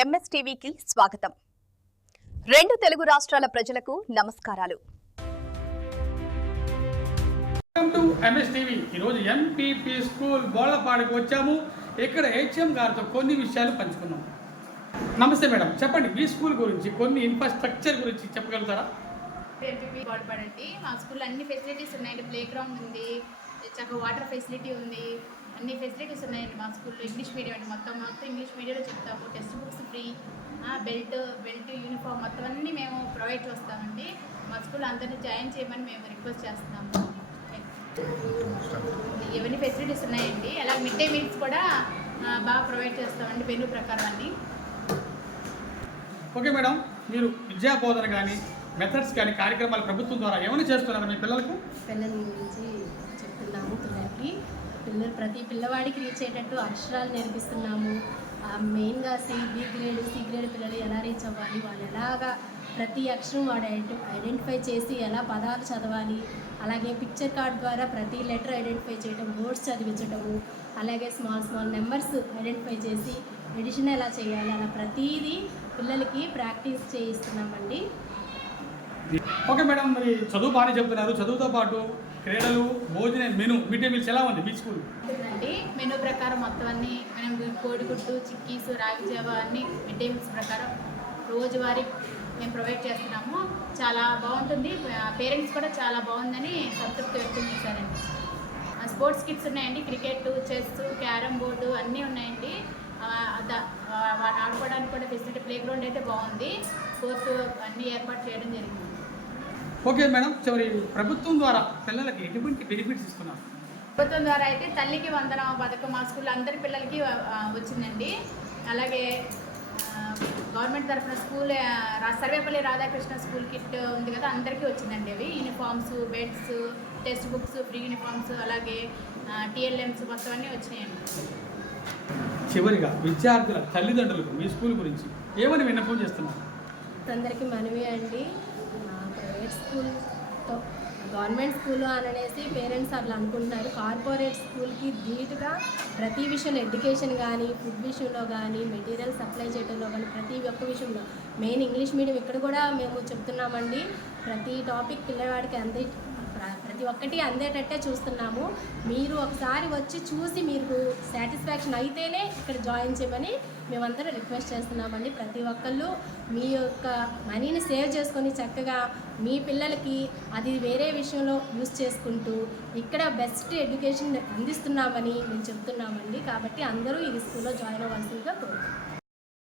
ఎంఎస్టీవీకి స్వాగతం. రెండు తెలుగు రాష్ట్రాల ప్రజలకు నమస్కారాలు. Welcome to MSTV. ఈరోజు ఎంపీపీ స్కూల్ బోళ్లపాడుకు వచ్చాము. ఇక్కడ హెచ్ఎం గారితో కొన్ని విషయాలు పంచుకున్నాం. నమస్తే మేడం, చెప్పండి మీ స్కూల్ గురించి, కొన్ని ఇన్ఫ్రాస్ట్రక్చర్ గురించి చెప్పగలుగుతారా? ఎంపీపీ బోళ్లపాడండి. మా స్కూల్లో అన్ని ఫెసిలిటీస్ ఉన్నాయండి. ప్లే గ్రౌండ్ ఉంది, చక్కగా వాటర్ ఫెసిలిటీ ఉంది, అన్ని ఫెసిలిటీస్ ఉన్నాయండి. మా స్కూల్లో ఇంగ్లీష్ మీడియం అండి, మొత్తం ఇంగ్లీష్ మీడియంలో చెప్తాము. Text books free, belt uniform మొత్తం అన్నీ మేము ప్రొవైడ్ చేస్తామండి. మా స్కూల్లో అందరినీ జాయిన్ చేయమని మేము రిక్వెస్ట్ చేస్తున్నాము. ఇవన్నీ ఫెసిలిటీస్ ఉన్నాయండి. అలాగే మిడ్ డే మీల్స్ కూడా బాగా ప్రొవైడ్ చేస్తామండి, మెనూ ప్రకారం అన్నీ. ఓకే మేడం, మీరు విద్యా బోధన కానీ మెథడ్స్ కానీ కార్యక్రమాలు ప్రభుత్వం ద్వారా ఏమైనా చేస్తున్నారు మీ పిల్లలకు? పిల్లల గురించి చెప్తున్నాము. ప్రతి పిల్లవాడికి రీచ్ అయ్యేటట్టు అక్షరాలు నేర్పిస్తున్నాము. మెయిన్గా బి గ్రేడ్ పిల్లలు ఎలా రీచ్ అవ్వాలి, వాళ్ళు ఎలాగా ప్రతి అక్షరం వాడు ఐడెంటిఫై చేసి ఎలా పదాలు చదవాలి, అలాగే పిక్చర్ కార్డ్ ద్వారా ప్రతి లెటర్ ఐడెంటిఫై చేయడం, వర్డ్స్ చదివించడము, అలాగే స్మాల్ నెంబర్స్ ఐడెంటిఫై చేసి ఎడిషన్ ఎలా చేయాలి, అలా ప్రతిదీ పిల్లలకి ప్రాక్టీస్ చేయిస్తున్నామండి. ఓకే మేడం, మరి చదువు బాగానే చెప్తున్నారు. చదువుతో పాటు క్రీడలు, భోజనం, మెనూ, మిడ్ డే మీల్స్ ఎలా ఉంది మీ స్కూల్? మెనూ ప్రకారం మొత్తం అన్నీ మనం కోడిగుడ్డు, చిక్కీస్, రాగి జావ అన్నీ మిడ్ డే మీల్స్ ప్రకారం రోజువారీ మేము ప్రొవైడ్ చేస్తున్నాము. చాలా బాగుంటుంది. పేరెంట్స్ కూడా చాలా బాగుందని సంతృప్తి వ్యక్తం చేశారండి. స్పోర్ట్స్ కిట్స్ ఉన్నాయండి. క్రికెట్, చెస్, క్యారమ్ బోర్డు అన్నీ ఉన్నాయండి. ఆడుకోవడానికి కూడా ఫెసిలిటీ, ప్లే గ్రౌండ్ అయితే బాగుంది. స్పోర్ట్స్ అన్నీ ఏర్పాటు చేయడం జరిగింది. ఓకే మేడం, చివరి ప్రభుత్వం ద్వారా పిల్లలకి ఎటువంటి బెనిఫిట్స్ ఇస్తున్నారు? ప్రభుత్వం ద్వారా అయితే తల్లికి వందనం పథకం మా స్కూల్లో అందరి పిల్లలకి వచ్చిందండి. అలాగే గవర్నమెంట్ తరఫున school Sarvepalli Radhakrishna school kit ఉంది కదా, అందరికీ వచ్చిందండి. అవి uniforms, beds, text books, free uniforms, అలాగే టీఎల్ఎమ్స్ మొత్తం అన్నీ వచ్చినాయండి. చివరిగా విద్యార్థుల తల్లిదండ్రులకు మీ స్కూల్ గురించి ఏమని విన్నపం చేస్తున్నారు? అందరికీ మనవి అండి, ప్రైవేట్ స్కూల్తో గవర్నమెంట్ స్కూల్ అనేసి పేరెంట్స్ అట్లా అనుకుంటున్నారు. కార్పొరేట్ స్కూల్కి ధీటుగా ప్రతి విషయంలో, ఎడ్యుకేషన్ కానీ, ఫుడ్ విషయంలో కానీ, మెటీరియల్ సప్లై చేయడంలో కానీ, ప్రతి ఒక్క విషయంలో, మెయిన్ ఇంగ్లీష్ మీడియం ఇక్కడ కూడా మేము చెప్తున్నామండి. ప్రతి టాపిక్ పిల్లవాడికి ప్రతి ఒక్కటి అందేటట్టే చూస్తున్నాము. మీరు ఒకసారి వచ్చి చూసి మీరు సాటిస్ఫాక్షన్ అయితేనే ఇక్కడ జాయిన్ చేయమని మేమందరం రిక్వెస్ట్ చేస్తున్నామండి. ప్రతి ఒక్కళ్ళు మీ యొక్క మనీని సేవ్ చేసుకొని చక్కగా మీ పిల్లలకి అది వేరే విషయంలో యూజ్ చేసుకుంటూ ఇక్కడ బెస్ట్ ఎడ్యుకేషన్ అందిస్తున్నామని మేము చెప్తున్నామండి. కాబట్టి అందరూ ఈ స్కూల్లో జాయిన్ అవ్వాల్సిందిగా కోరుతున్నాం.